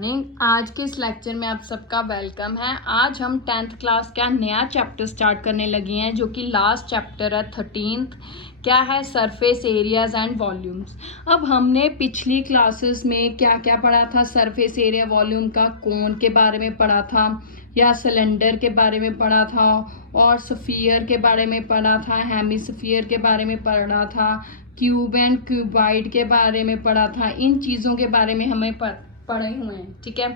Morning. आज के इस लेक्चर में आप सबका वेलकम है। आज हम 10th क्लास का नया चैप्टर स्टार्ट करने लगे हैं जो कि लास्ट चैप्टर है 13th। क्या है? Surface areas and volumes. अब हमने पिछली क्लासेस में क्या क्या पढ़ा था? सरफेस एरिया वॉल्यूम का कोन के बारे में पढ़ा था या सिलेंडर के बारे में पढ़ा था और स्फीयर के बारे में पढ़ा था, हेमिस्फीयर के बारे में पढ़ा था, क्यूब एंड क्यूबाइड के बारे में पढ़ा था। इन चीज़ों के बारे में हमें पढ़े हुए हैं। ठीक है,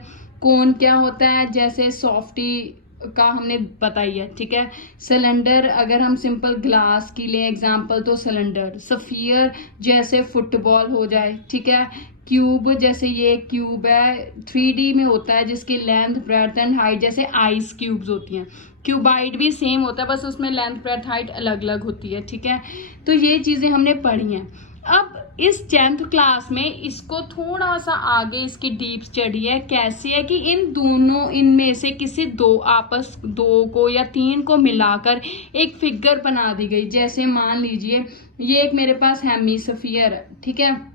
कोन क्या होता है जैसे सॉफ्टी का हमने बताई है। ठीक है, सिलेंडर अगर हम सिंपल ग्लास की लें एग्जांपल तो सिलेंडर, स्फीयर जैसे फुटबॉल हो जाए। ठीक है, क्यूब जैसे ये क्यूब है 3D में होता है जिसकी लेंथ ब्रेड्थ एंड हाइट जैसे आइस क्यूब्स होती हैं। क्यूबाइड भी सेम होता है बस उसमें लेंथ ब्रेड्थ हाइट अलग अलग होती है। ठीक है, तो ये चीज़ें हमने पढ़ी हैं। अब इस 10th क्लास में इसको थोड़ा सा आगे इसकी डीप स्टडी है। कैसी है कि इन दोनों इनमें से किसी दो को या तीन को मिलाकर एक फिगर बना दी गई। जैसे मान लीजिए ये एक मेरे पास हेमिस्फीयर है। ठीक है,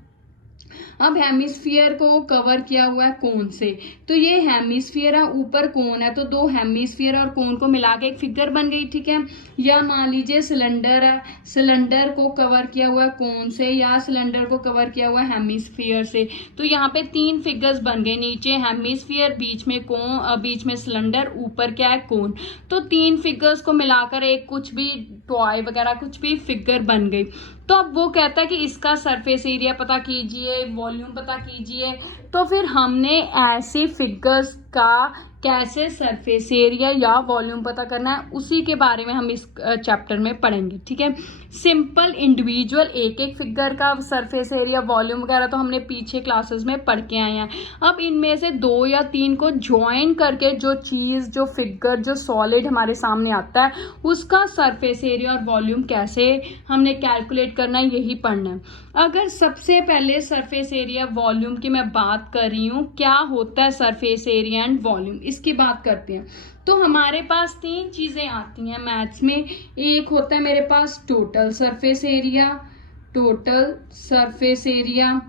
अब हेमिस्फीयर को कवर किया हुआ है कोन से, तो ये हेमिस्फीयर है ऊपर कोन है, तो दो हेमिस्फीयर और कोन को मिला के एक फिगर बन गई। ठीक है, या मान लीजिए सिलेंडर है, सिलेंडर को कवर किया हुआ है कोन से या सिलेंडर को कवर किया हुआ है हेमिस्फीयर से, तो यहाँ पे तीन फिगर्स बन गए। नीचे हेमिस्फीयर, बीच में कोन, बीच में सिलेंडर, ऊपर क्या है कोन, तो तीन फिगर्स को मिलाकर एक कुछ भी टॉय वगैरह कुछ भी फिगर बन गई। तो अब वो कहता है कि इसका सरफेस एरिया पता कीजिए, वॉल्यूम पता कीजिए। तो फिर हमने ऐसी फिगर्स का कैसे सरफेस एरिया या वॉल्यूम पता करना है उसी के बारे में हम इस चैप्टर में पढ़ेंगे। ठीक है, सिंपल इंडिविजुअल एक एक फिगर का सरफेस एरिया वॉल्यूम वगैरह तो हमने पीछे क्लासेस में पढ़ के आए हैं। अब इनमें से दो या तीन को ज्वाइन करके जो चीज़, जो फिगर, जो सॉलिड हमारे सामने आता है उसका सरफेस एरिया और वॉल्यूम कैसे हमने कैलकुलेट करना है, यही पढ़ना है। अगर सबसे पहले सरफेस एरिया वॉल्यूम की मैं बात कर रही हूँ, क्या होता है सरफेस एरिया एंड वॉल्यूम, इसकी बात करते हैं। तो हमारे पास तीन चीजें आती हैं मैथ्स में। एक होता है मेरे पास total surface area, total surface area,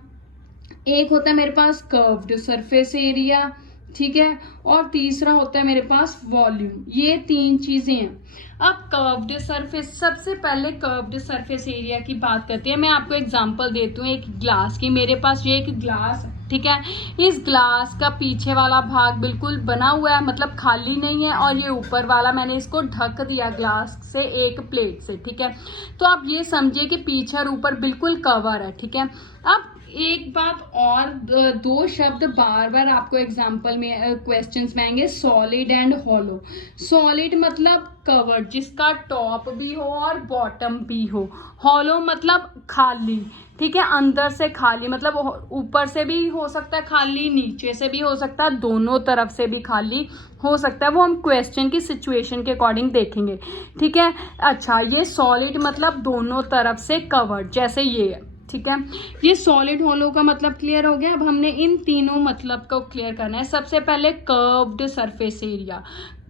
एक होता है मेरे पास कर्व्ड सरफेस एरिया। ठीक है, और तीसरा होता है मेरे पास वॉल्यूम। ये तीन चीजें हैं। अब कर्व्ड सरफेस, सबसे पहले कर्व्ड सरफेस एरिया की बात करते हैं। मैं आपको एग्जांपल देती हूँ एक ग्लास की। मेरे पास ये एक ग्लास है। ठीक है, इस ग्लास का पीछे वाला भाग बिल्कुल बना हुआ है, मतलब खाली नहीं है, और ये ऊपर वाला मैंने इसको ढक दिया ग्लास से एक प्लेट से। ठीक है, तो आप ये समझिए कि पीछे और ऊपर बिल्कुल कवर है। ठीक है, अब एक बात और, दो शब्द बार बार आपको एग्जाम्पल में क्वेश्चंस में आएंगे, सॉलिड एंड हॉलो। सॉलिड मतलब कवर्ड जिसका टॉप भी हो और बॉटम भी हो। हॉलो मतलब खाली। ठीक है, अंदर से खाली मतलब ऊपर से भी हो सकता है खाली, नीचे से भी हो सकता है, दोनों तरफ से भी खाली हो सकता है। वो हम क्वेश्चन की सिचुएशन के अकॉर्डिंग देखेंगे। ठीक है, अच्छा, ये सॉलिड मतलब दोनों तरफ से कवर्ड, जैसे ये है। ठीक है, ये सॉलिड हॉलो का मतलब क्लियर हो गया। अब हमने इन तीनों मतलब को क्लियर करना है। सबसे पहले कर्व्ड सरफेस एरिया।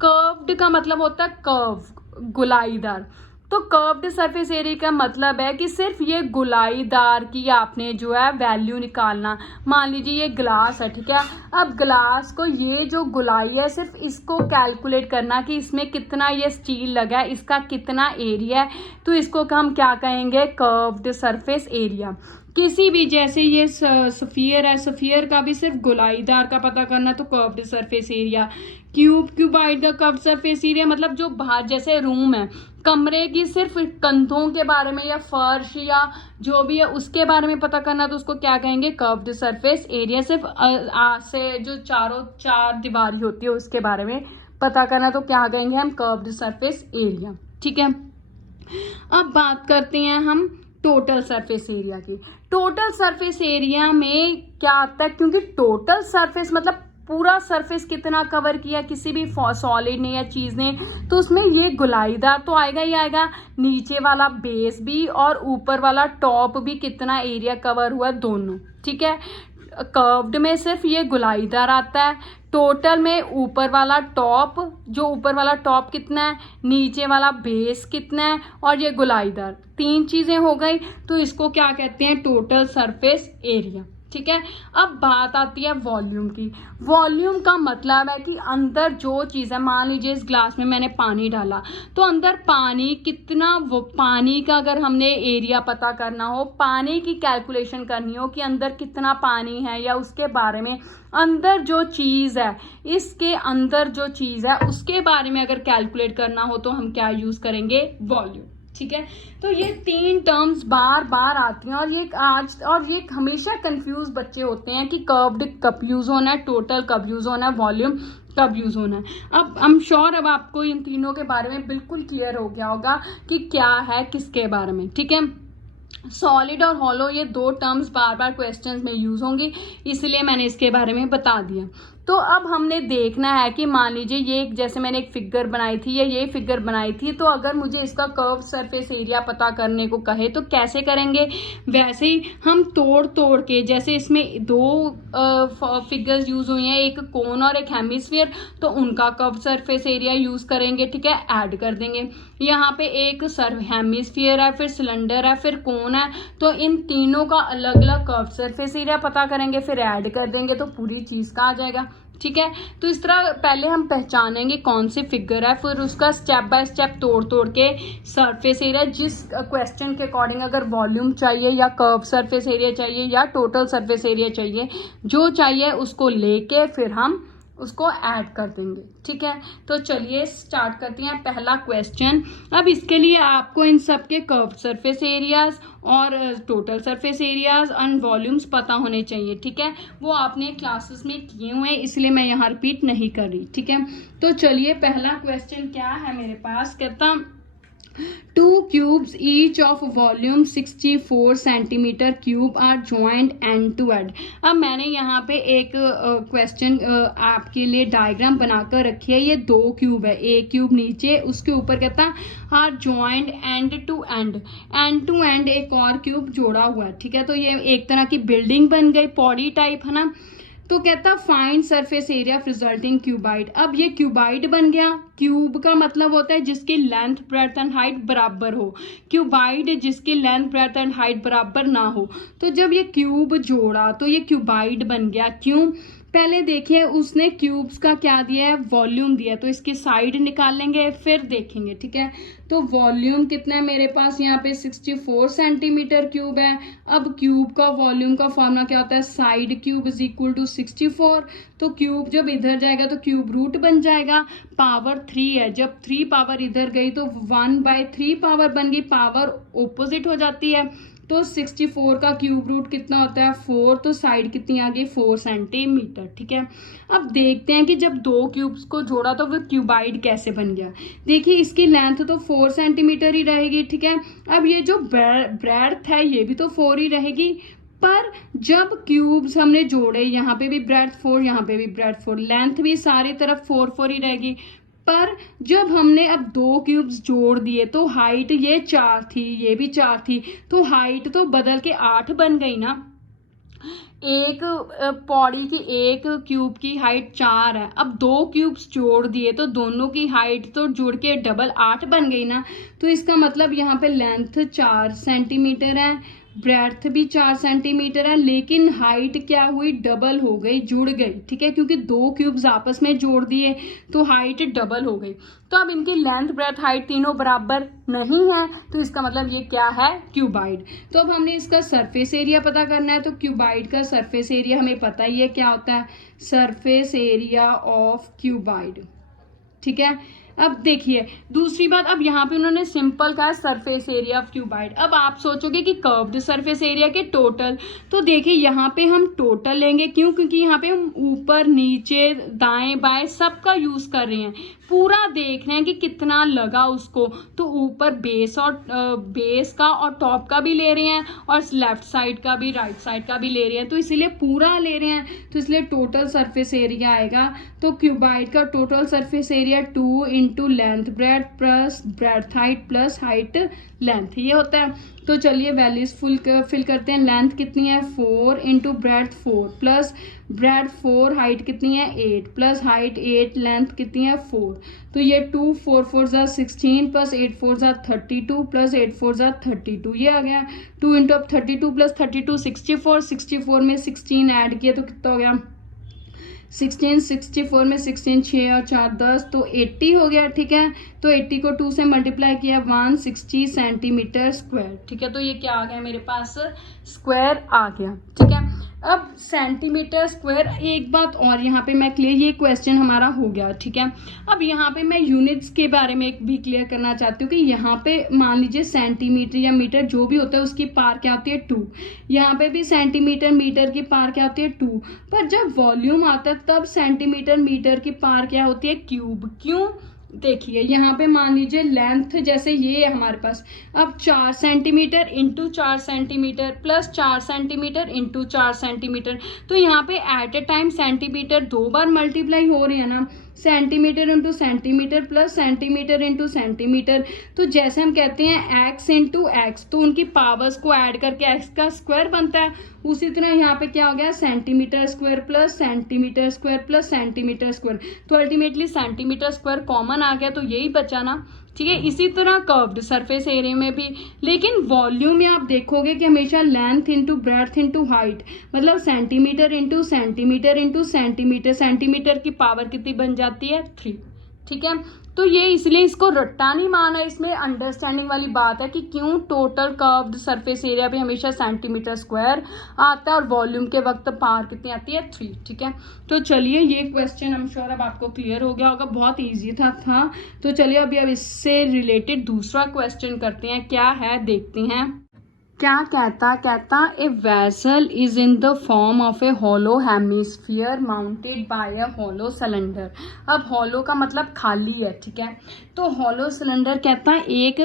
कर्व्ड का मतलब होता है कर्व, गुलाईदार। तो कर्व्ड सरफेस एरिया का मतलब है कि सिर्फ ये गुलाईदार की आपने जो है वैल्यू निकालना। मान लीजिए ये ग्लास है। ठीक है, अब ग्लास को ये जो गुलाई है सिर्फ इसको कैलकुलेट करना कि इसमें कितना ये स्टील लगा है, इसका कितना एरिया है, तो इसको हम क्या कहेंगे? Curved surface area. किसी भी, जैसे ये स्फीयर है, स्फीयर का भी सिर्फ गुलाईदार का पता करना तो कर्व्ड सरफेस एरिया। क्यूबाइड का कर्व्ड सरफेस एरिया मतलब जो बाहर, जैसे रूम है, कमरे की सिर्फ कंधों के बारे में या फर्श या जो भी है उसके बारे में पता करना तो उसको क्या कहेंगे? Curved surface area. सिर्फ से जो चार दीवारी होती है उसके बारे में पता करना तो क्या कहेंगे हम? Curved surface area. ठीक है, अब बात करते हैं हम टोटल सरफेस एरिया की। टोटल सरफेस एरिया में क्या आता है, क्योंकि टोटल सरफेस मतलब पूरा सरफेस कितना कवर किया किसी भी सॉलिड ने या चीज़ ने, तो उसमें ये गुलाईदार तो आएगा ही आएगा, नीचे वाला बेस भी और ऊपर वाला टॉप भी कितना एरिया कवर हुआ, दोनों। ठीक है, कर्व्ड में सिर्फ ये गुलाईदार आता है, टोटल में ऊपर वाला टॉप, जो ऊपर वाला टॉप कितना है, नीचे वाला बेस कितना है और ये गुलाईदार, तीन चीज़ें हो गई। तो इसको क्या कहते हैं? Total surface area. ठीक है। अब बात आती है वॉल्यूम की। वॉल्यूम का मतलब है कि अंदर जो चीज़ है, मान लीजिए इस ग्लास में मैंने पानी डाला, तो अंदर पानी कितना, वो पानी का अगर हमने एरिया पता करना हो, पानी की कैलकुलेशन करनी हो कि अंदर कितना पानी है, या उसके बारे में अंदर जो चीज़ है, इसके अंदर जो चीज़ है उसके बारे में अगर कैलकुलेट करना हो, तो हम क्या यूज़ करेंगे? वॉल्यूम। ठीक है। तो ये 3 टर्म्स बार बार आती हैं, और ये हमेशा कंफ्यूज बच्चे होते हैं कि कर्व्ड कब यूज होना है, टोटल कब यूज होना है, वॉल्यूम कब यूज होना है। अब आई एम श्योर अब आपको इन तीनों के बारे में बिल्कुल क्लियर हो गया होगा कि क्या है किसके बारे में। ठीक है। सॉलिड और हॉलो ये 2 टर्म्स बार बार क्वेश्चंस में यूज होंगी, इसलिए मैंने इसके बारे में बता दिया। तो अब हमने देखना है कि मान लीजिए ये जैसे मैंने एक फिगर बनाई थी या ये फिगर बनाई थी, तो अगर मुझे इसका कर्व सरफेस एरिया पता करने को कहे तो कैसे करेंगे? वैसे ही हम तोड़ तोड़ के, जैसे इसमें 2 फिगर्स यूज हुई हैं, एक कोन और एक हेमिस्फीयर, तो उनका कर्व सरफेस एरिया यूज करेंगे। ठीक है। ऐड कर देंगे। यहाँ पे एक हेमिस्फीयर है, फिर सिलेंडर है, फिर कोन है, तो इन तीनों का अलग अलग कर्व सरफेस एरिया पता करेंगे, फिर ऐड कर देंगे तो पूरी चीज का आ जाएगा। ठीक है। तो इस तरह पहले हम पहचानेंगे कौन सी फिगर है, फिर उसका स्टेप बाय स्टेप तोड़ तोड़ के सरफेस एरिया, जिस क्वेश्चन के अकॉर्डिंग अगर वॉल्यूम चाहिए या कर्व सरफेस एरिया चाहिए या टोटल सरफेस एरिया चाहिए, जो चाहिए उसको लेके फिर हम उसको ऐड कर देंगे। ठीक है। तो चलिए स्टार्ट करते हैं पहला क्वेश्चन। अब इसके लिए आपको इन सब के कर्व सरफेस एरियाज और total surface areas and volumes पता होने चाहिए। ठीक है। वो आपने क्लासेस में किए हुए हैं, इसलिए मैं यहाँ रिपीट नहीं कर रही। ठीक है। तो चलिए पहला क्वेश्चन क्या है मेरे पास, कहता 2 cubes each of volume 64 centimetre cube are joint end to end. अब मैंने यहाँ पे एक क्वेश्चन आपके लिए डायग्राम बनाकर रखी है। ये 2 क्यूब है, एक क्यूब नीचे, उसके ऊपर कहता है are joint end to end एक और क्यूब जोड़ा हुआ है। ठीक है। तो ये एक तरह की बिल्डिंग बन गई, पॉडी टाइप, है ना। तो कहता find surface area of resulting cuboid. अब ये क्यूबाइड बन गया। क्यूब का मतलब होता है जिसकी लेंथ ब्रेड्थ एंड हाइट बराबर हो, क्यूबाइड जिसकी लेंथ ब्रेड्थ एंड हाइट बराबर ना हो। तो जब ये क्यूब जोड़ा तो ये क्यूबाइड बन गया। क्यों? पहले देखिए उसने क्यूब्स का क्या दिया है, वॉल्यूम दिया है, तो इसकी साइड निकाल लेंगे फिर देखेंगे। ठीक है। तो वॉल्यूम कितना है मेरे पास, यहाँ पे 64 सेंटीमीटर क्यूब है। अब क्यूब का वॉल्यूम का फॉर्मूला क्या होता है, side cube is equal to 64। तो क्यूब जब इधर जाएगा तो क्यूब रूट बन जाएगा, पावर 3 है, जब 3 पावर इधर गई तो 1/3 पावर बन गई, पावर ऑपोजिट हो जाती है। तो 64 का क्यूब रूट कितना होता है, 4, तो साइड कितनी आ गई, 4 सेंटीमीटर। ठीक है। अब देखते हैं कि जब 2 क्यूब्स को जोड़ा तो वो क्यूबाइड कैसे बन गया। देखिए इसकी लेंथ तो 4 सेंटीमीटर ही रहेगी। ठीक है। अब ये जो ब्रेड्थ है ये भी तो 4 ही रहेगी, पर जब क्यूब्स हमने जोड़े, यहाँ पे भी ब्रेड्थ 4, यहाँ पे भी ब्रेड्थ 4, लेंथ भी सारी तरफ 4 ही रहेगी। पर जब हमने अब 2 क्यूब्स जोड़ दिए तो हाइट ये 4 थी, ये भी 4 थी, तो हाइट तो बदल के 8 बन गई ना। एक पौड़ी की, एक क्यूब की हाइट 4 है, अब 2 क्यूब्स जोड़ दिए तो दोनों की हाइट तो जुड़ के डबल 8 बन गई ना। तो इसका मतलब यहाँ पे लेंथ 4 सेंटीमीटर है, ब्रेड्थ भी 4 सेंटीमीटर है, लेकिन हाइट क्या हुई, डबल हो गई, जुड़ गई। ठीक है। क्योंकि 2 क्यूब्स आपस में जोड़ दिए तो हाइट डबल हो गई। तो अब इनकी लेंथ ब्रेड्थ हाइट तीनों बराबर नहीं है, तो इसका मतलब ये क्या है, क्यूबाइड। तो अब हमने इसका सरफेस एरिया पता करना है। तो क्यूबाइड का सरफेस एरिया हमें पता ही है क्या होता है, सरफेस एरिया ऑफ क्यूबाइड। ठीक है। अब देखिए दूसरी बात, अब यहाँ पे उन्होंने सिंपल कहा सरफेस एरिया ऑफ क्यूबाइड। अब आप सोचोगे कि कर्व्ड सरफेस एरिया के टोटल, तो देखिए यहाँ पे हम टोटल लेंगे। क्यों? क्योंकि यहाँ पे हम ऊपर नीचे दाएं बाएं सबका यूज कर रहे हैं, पूरा देख रहे हैं कि कितना लगा उसको। तो ऊपर बेस का और टॉप का भी ले रहे हैं, और लेफ्ट साइड का भी, राइट साइड का भी ले रहे हैं, तो इसीलिए पूरा ले रहे हैं, तो इसलिए टोटल सरफेस एरिया आएगा। तो क्यूबाइड का total surface area 2 × into length breadth plus breadth height plus height length, ये होता है। तो चलिए वैल्यूज फिल करते हैं। लेंथ कितनी है 4 into breadth 4 plus breadth 4, height कितनी है 8 प्लस हाइट 8, लेंथ कितनी है 4। तो ये 2 4 4 ज़ा 16 प्लस 8 4 ज़ा 32 प्लस 8 4 ज़ा 32, ये आ गया 2 इंटू अब 32 प्लस 32 64, 64 में 16 ऐड किया तो कितना हो गया 16, 64 में 16 6 और 4 10, तो 80 हो गया। ठीक है, तो 80 को 2 से मल्टीप्लाई किया 160 सेंटीमीटर स्क्वायर। ठीक है, तो ये क्या आ गया मेरे पास स्क्वायर आ गया। ठीक है, अब सेंटीमीटर स्क्वायर, एक बात और यहाँ पे मैं क्लियर, ये क्वेश्चन हमारा हो गया। ठीक है, अब यहाँ पे मैं यूनिट्स के बारे में भी क्लियर करना चाहती हूँ कि यहाँ पे मान लीजिए सेंटीमीटर या मीटर जो भी होता है उसकी पावर क्या होती है 2, यहाँ पे भी सेंटीमीटर मीटर की पावर क्या होती है 2, पर जब वॉल्यूम आता है तब सेंटीमीटर मीटर की पावर क्या होती है क्यूब। क्यों, देखिए यहाँ पे मान लीजिए लेंथ जैसे ये है हमारे पास, अब 4 centimetre into 4 centimetre plus 4 centimetre into 4 centimetre, तो यहाँ पे एट ए टाइम सेंटीमीटर 2 बार मल्टीप्लाई हो रही है ना, centimetre into centimetre plus centimetre into centimetre. तो जैसे हम कहते हैं एक्स इंटू एक्स, तो उनकी पावर्स को ऐड करके एक्स का स्क्वायर बनता है, उसी तरह यहाँ पे क्या हो गया centimetre square plus centimetre square plus centimetre square, तो अल्टीमेटली सेंटीमीटर स्क्वायर कॉमन आ गया, तो यही बचा ना। ठीक है, इसी तरह कर्व्ड सरफेस एरिया में भी, लेकिन वॉल्यूम में आप देखोगे कि हमेशा length into breadth into height, मतलब centimetre into centimetre into centimetre, centimetre की पावर कितनी बन जाती है 3। ठीक है, तो ये इसलिए इसको रट्टा नहीं माना, इसमें अंडरस्टैंडिंग वाली बात है कि क्यों टोटल कर्व्ड सरफेस एरिया भी हमेशा सेंटीमीटर स्क्वायर आता है और वॉल्यूम के वक्त पावर कितनी आती है 3। ठीक है, तो चलिए ये क्वेश्चन आई एम श्योर अब आपको क्लियर हो गया होगा, बहुत ईजी था। तो चलिए अभी अब इससे रिलेटेड दूसरा क्वेश्चन करते हैं, क्या है देखते हैं। क्या कहता a vessel is in the form of a hollow hemisphere mounted by a hollow cylinder. अब हॉलो का मतलब खाली है। ठीक है, तो हॉलो सिलेंडर कहता है एक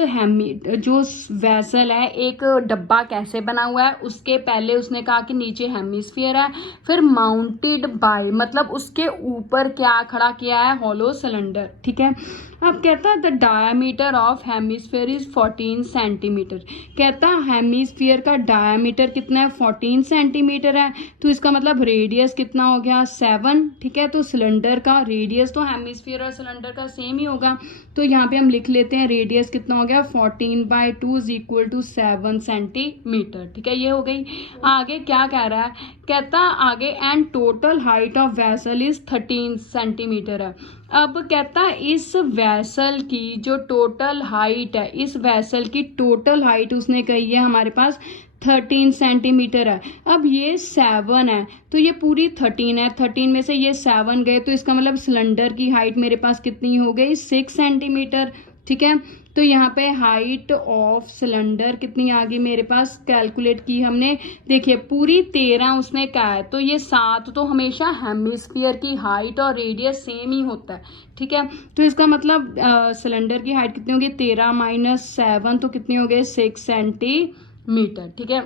जो वेसल है, एक डब्बा कैसे बना हुआ है, उसके पहले उसने कहा कि नीचे हेमिस्फीयर है, फिर माउंटेड बाय मतलब उसके ऊपर क्या खड़ा किया है हॉलो सिलेंडर। ठीक है, अब कहता है the diameter of hemisphere is 14 centimetre, कहता है हेमिस्फीयर का डायामीटर कितना है 14 सेंटीमीटर है, तो इसका मतलब रेडियस कितना हो गया 7। ठीक है, तो सिलेंडर का रेडियस तो हेमिस्फीयर और सिलेंडर का सेम ही होगा, तो यहाँ पे हम लिख लेते हैं रेडियस कितना हो गया 14/2 इज इक्वल टू 7 सेंटीमीटर। ठीक है, ये हो गई। आगे क्या कह रहा है, कहता आगे and total height of vessel is 13 centimetre है। अब कहता है इस वेसल की जो टोटल हाइट है, इस वेसल की टोटल हाइट उसने कही है हमारे पास 13 सेंटीमीटर है। अब ये 7 है तो ये पूरी 13 है, 13 में से ये 7 गए तो इसका मतलब सिलेंडर की हाइट मेरे पास कितनी हो गई 6 सेंटीमीटर। ठीक है, तो यहाँ पे हाइट ऑफ सिलेंडर कितनी आ गई मेरे पास, कैलकुलेट की हमने, देखिए पूरी 13 उसने कहा है, तो ये 7 तो हमेशा हेमिस्फीयर की हाइट और रेडियस सेम ही होता है। ठीक है, तो इसका मतलब सिलेंडर की हाइट कितनी होगी 13 - 7, तो कितनी हो गई 6 सेंटीमीटर। ठीक है,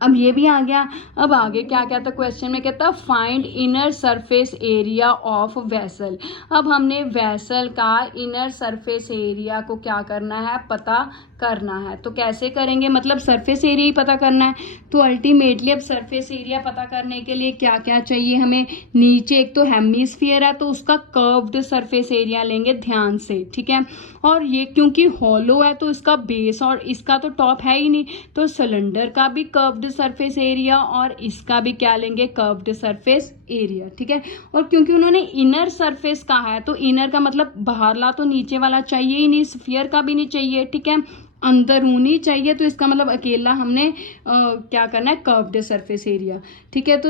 अब ये भी आ गया। अब आगे क्या कहता क्वेश्चन में, कहता find inner surface area of vessel. अब हमने वेसल का इनर सरफेस एरिया को क्या करना है, पता करना है। तो कैसे करेंगे, मतलब सरफेस एरिया ही पता करना है, तो अल्टीमेटली अब सरफेस एरिया पता करने के लिए क्या क्या चाहिए हमें, नीचे एक तो हेमिस्फीयर है तो उसका कर्व्ड सरफेस एरिया लेंगे ध्यान से। ठीक है, और ये क्योंकि हॉलो है तो इसका बेस और इसका तो टॉप है ही नहीं, तो सिलेंडर का भी कर्व्ड सरफेस एरिया और इसका भी क्या लेंगे कर्व्ड सरफेस एरिया। ठीक है, और क्योंकि उन्होंने इनर सरफेस कहा है तो इनर का मतलब बाहरला तो नीचे वाला चाहिए ही नहीं, स्फीयर का भी नहीं चाहिए। ठीक है, अंदरूनी चाहिए, तो इसका मतलब अकेला हमने क्या करना है कर्व्ड सरफेस एरिया। ठीक है, तो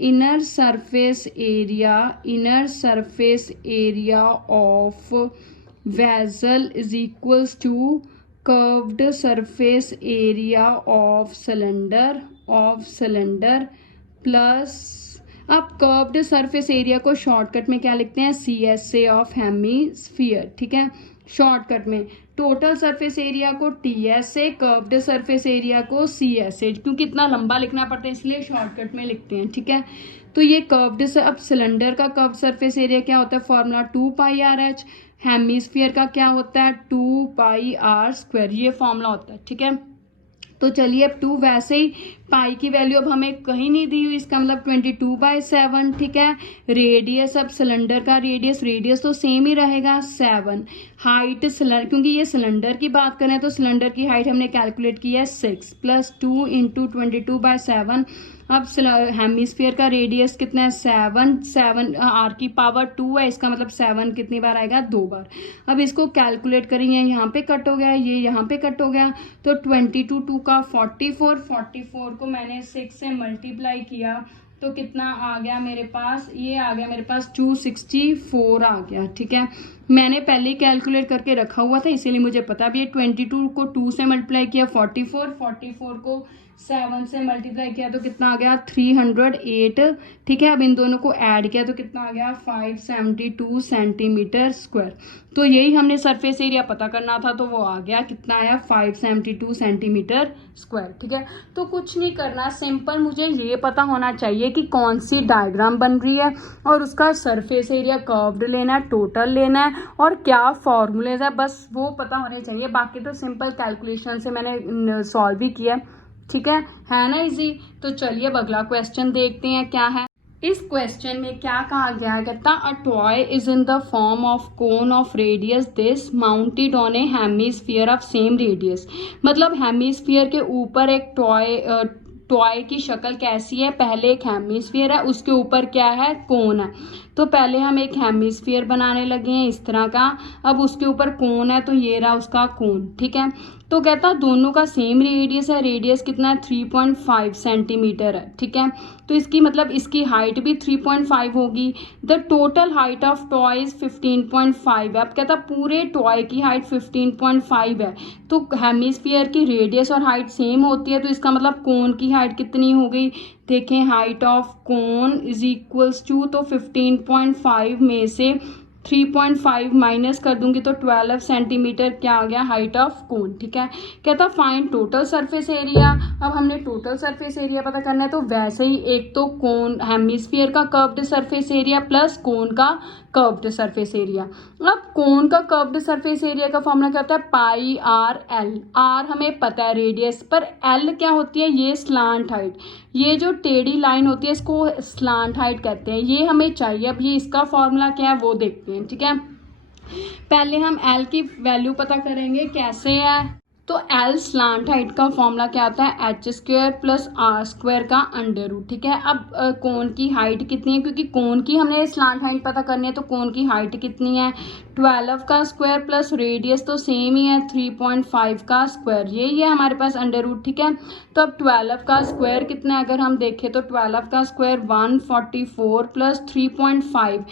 inner surface area of vessel is equals to curved surface area of cylinder plus, अब कर्व्ड सरफेस एरिया को शॉर्टकट में क्या लिखते हैं CSA ऑफ हेमिस्फीयर। ठीक है, शॉर्टकट में टोटल सरफेस एरिया को TSA, कर्व्ड सरफेस एरिया को CSA, क्योंकि इतना लंबा लिखना पड़ता है इसलिए शॉर्टकट में लिखते हैं। ठीक है, तो ये कर्व्ड अब सिलेंडर का कर्व्ड सरफेस एरिया क्या होता है, फॉर्मूला 2πRH, हेमिस्फीयर का क्या होता है 2πr², ये फॉर्मूला होता है, ठीक है। तो चलिए अब 2 वैसे ही पाई की वैल्यू अब हमें कहीं नहीं दी हुई, इसका मतलब 22/7, ठीक है। रेडियस, अब सिलेंडर का रेडियस तो सेम ही रहेगा 7। हाइट सिलेंडर, क्योंकि ये सिलेंडर की बात करें तो सिलेंडर की हाइट हमने कैलकुलेट की है 6 + 2 × 22/7। अब हेमिस्फीयर का रेडियस कितना है 7 r⁻² है, इसका मतलब 7 कितनी बार आएगा 2 बार। अब इसको कैलकुलेट करेंगे, यहाँ पे कट हो गया, ये यहाँ पे कट हो गया, तो 22 2 का 44 को मैंने 6 से मल्टीप्लाई किया तो कितना आ गया मेरे पास, ये आ गया मेरे पास 264 आ गया, ठीक है। मैंने पहले ही कैलकुलेट करके रखा हुआ था इसीलिए मुझे पता भी है। 22 को 2 से मल्टीप्लाई किया 44 को 7 से मल्टीप्लाई किया तो कितना आ गया 308, ठीक है। अब इन दोनों को ऐड किया तो कितना आ गया 572 सेंटीमीटर स्क्वायर। तो यही हमने सरफेस एरिया पता करना था, तो वो आ गया, कितना आया 572 सेंटीमीटर स्क्वायर, ठीक है। तो कुछ नहीं करना, सिंपल मुझे ये पता होना चाहिए कि कौन सी डायग्राम बन रही है और उसका सरफेस एरिया कर्व्ड लेना है, टोटल लेना है और क्या फॉर्मूलेज है, बस वो पता होने चाहिए। बाकी तो सिंपल कैलकुलेशन से मैंने सॉल्व भी किया, ठीक है ना इजी। तो चलिए अब अगला क्वेश्चन देखते हैं क्या है। इस क्वेश्चन में क्या कहा गया है, कहता a toy is in the form of cone of radius this mounted on A hemisphere of same radius. मतलब हेमिस्फीयर के ऊपर एक टॉय की शक्ल कैसी है, पहले एक हेमिस्फीयर है, उसके ऊपर क्या है कोन है। तो पहले हम एक हेमिस्फीयर बनाने लगे हैं इस तरह का, अब उसके ऊपर कोन है तो ये रहा उसका कोन, ठीक है। तो कहता दोनों का सेम रेडियस है, रेडियस कितना है 3.5 सेंटीमीटर है, ठीक है। तो इसकी मतलब इसकी हाइट भी 3.5 होगी। The total height of toy is 15.5 है। अब कहता पूरे टॉय की हाइट 15.5 है, तो हेमिस्फीयर की रेडियस और हाइट सेम होती है, तो इसका मतलब कोन की हाइट कितनी हो गई, देखें height of cone is equals to, तो 15.5 में से 3.5 माइनस कर दूंगी तो 12 सेंटीमीटर क्या आ गया हाइट ऑफ कोन, ठीक है। कहता फाइंड टोटल सरफेस एरिया। अब हमने टोटल सरफेस एरिया पता करना है, तो वैसे ही एक तो कोन हेमिस्फीयर का कर्व्ड सरफेस एरिया प्लस कोन का कर्व्ड सरफेस एरिया। अब कोन का कर्व्ड सरफेस एरिया का फॉर्मूला क्या होता है πr/l। r हमें पता है रेडियस, पर l क्या होती है, ये स्लांट हाइट, ये जो टेढ़ी लाइन होती है इसको स्लांट हाइट कहते हैं, ये हमें चाहिए। अब ये इसका फॉर्मूला क्या है वो देखते हैं, ठीक है। पहले हम l की वैल्यू पता करेंगे, कैसे है, तो L स्लांट हाइट का फॉर्मूला क्या आता है h² + r² का √, ठीक है। अब कोन की हाइट कितनी है, क्योंकि कोन की हमने स्लांट हाइट पता करनी है, तो कोन की हाइट कितनी है 12 का स्क्वायर प्लस रेडियस तो सेम ही है 3.5 का स्क्वायर, यही है हमारे पास √, ठीक है। तो अब 12 का स्क्वायर कितना है, अगर हम देखें तो 12 का स्क्वायर 144 प्लस 3.5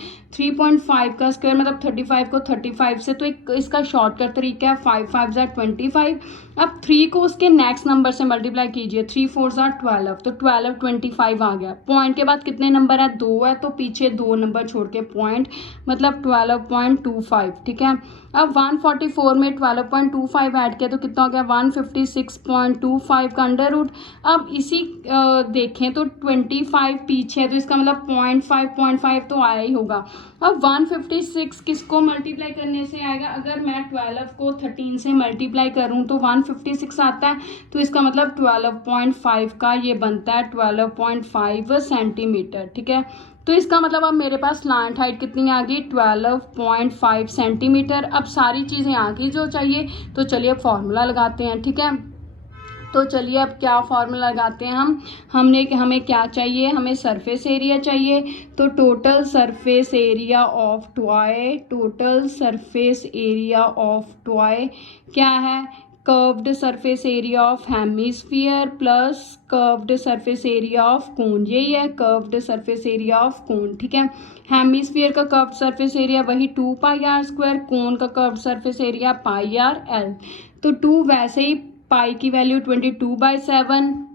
का स्क्वायर मतलब 35 को 35 से, तो एक इसका शॉर्टकट तरीका है 5 5 = 25। अब 3 को उसके नेक्स्ट नंबर से मल्टीप्लाई कीजिए, 3 4 = 12, तो 12 25 आ गया। पॉइंट के बाद कितने नंबर है 2 है, तो पीछे 2 नंबर छोड़ के पॉइंट मतलब 12.25, ठीक है। अब 144 में 12.25 ऐड किया तो कितना हो गया 156.25 का √। अब इसी देखें तो 25 पीछे है, तो इसका मतलब 0.5 तो आया ही होगा। अब 156 किसको मल्टीप्लाई करने से आएगा, अगर मैं 12 को 13 से मल्टीप्लाई करूं तो 156 आता है, तो इसका मतलब 12.5 का ये बनता है 12.5 सेंटीमीटर, ठीक है। तो इसका मतलब अब मेरे पास स्लांट हाइट कितनी आ गई 12.5 सेंटीमीटर। अब सारी चीज़ें आ गई जो चाहिए, तो चलिए अब फॉर्मूला लगाते हैं, ठीक है। तो चलिए अब क्या फॉर्मूला लगाते हैं हमें क्या चाहिए, हमें सरफेस एरिया चाहिए। तो total surface area of toy क्या है, curved surface area of hemisphere plus curved surface area of cone, यही है curved surface area of cone, ठीक है। हेमिस्फीयर का कर्व्ड सरफेस एरिया वही 2πr², कोन का कर्व्ड सरफेस एरिया πr/l। तो 2 वैसे ही पाई की वैल्यू 22/7,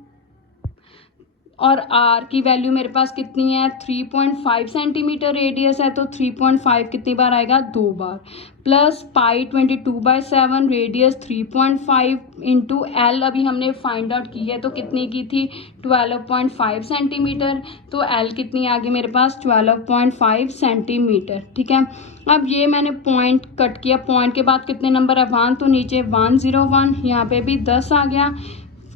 और आर की वैल्यू मेरे पास कितनी है 3.5 सेंटीमीटर रेडियस है, तो 3.5 कितनी बार आएगा 2 बार, plus pi 22/7 radius 3.5 into L अभी हमने फाइंड आउट की है तो कितनी की थी 12.5 सेंटीमीटर, तो एल कितनी आ गई मेरे पास 12.5 सेंटीमीटर। ठीक है, अब ये मैंने पॉइंट कट किया, पॉइंट के बाद कितने नंबर है 1, तो नीचे 101, यहाँ पे भी 10 आ गया।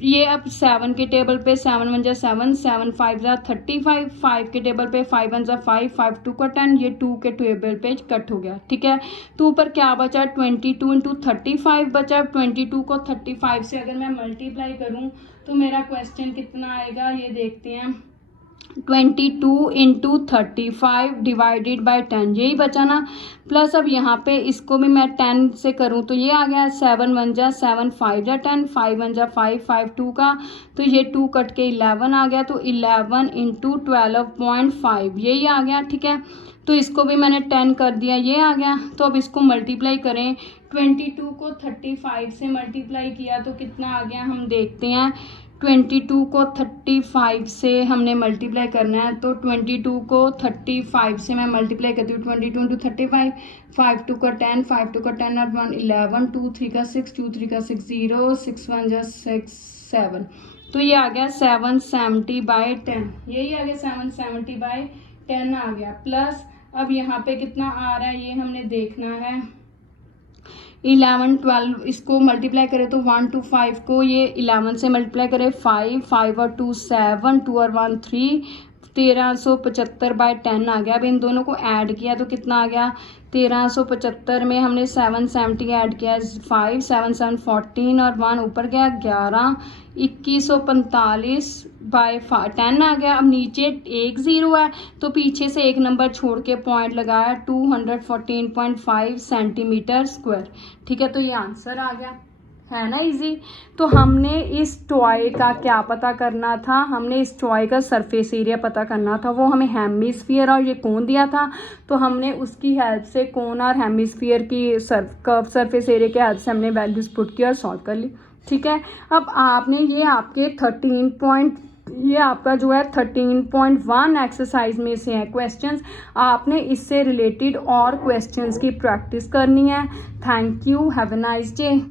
ये अब 7 के टेबल पे 7 1 जा 7, 7 5 जा 35, 5 के टेबल पे 5 1 जा 5, 5 2 का 10, ये 2 के टेबल पे कट हो गया। ठीक है, तो ऊपर क्या बचा 22 इंटू 35 बचा। 22 को 35 से अगर मैं मल्टीप्लाई करूं तो मेरा क्वेश्चन कितना आएगा ये देखते हैं, 22 इंटू 35 डिवाइडेड बाई 10, यही बचा ना। प्लस अब यहाँ पे इसको भी मैं 10 से करूँ तो ये आ गया 7 1 जा 7, 5 जा 10, 5 1 जा 5, 5 2 का, तो ये 2 कट के 11 आ गया, तो 11 इंटू 12.5 यही आ गया। ठीक है, तो इसको भी मैंने 10 कर दिया, ये आ गया। तो अब इसको मल्टीप्लाई करें, 22 को 35 से मल्टीप्लाई किया तो कितना आ गया हम देखते हैं। 22 को 35 से हमने मल्टीप्लाई करना है, तो 22 को 35 से मैं मल्टीप्लाई करती हूँ, 22 इंटू 35, 5 2 का 10, 5 2 का 10 और 1 11, 2 3 का 6, 2 3 का 6 0, 6 1 जा 6 7, तो ये आ गया 770/10, यही आ गया 770/10 आ गया। प्लस अब यहाँ पे कितना आ रहा है ये हमने देखना है, 11 12, इसको मल्टीप्लाई करें तो 1 2 5 को ये 11 से मल्टीप्लाई करें 5 5 और 2 7, 2 और 1 3, 1375/10 आ गया। अब इन दोनों को ऐड किया तो कितना आ गया 1375 में हमने 770 ऐड किया 5 7 7 14 और 1 ऊपर गया 11, 2145/10 आ गया। अब नीचे एक ज़ीरो है तो पीछे से एक नंबर छोड़ के पॉइंट लगाया 214.5 सेंटीमीटर स्क्वायर। ठीक है, तो ये आंसर आ गया, है ना इजी। तो हमने इस टॉय का क्या पता करना था, हमने इस टॉय का सरफेस एरिया पता करना था, वो हमें हेमिस्फीयर और ये कोन दिया था, तो हमने उसकी हेल्प से कोन और हेमिस्फीयर की कर्व सरफेस एरिया के हेल्प से हमने वैल्यूज पुट की और सॉल्व कर ली। ठीक है, अब आपने ये आपके 13.1 एक्सरसाइज में से है क्वेश्चंस, आपने इससे रिलेटेड और क्वेश्चंस की प्रैक्टिस करनी है। Thank you, have a nice day.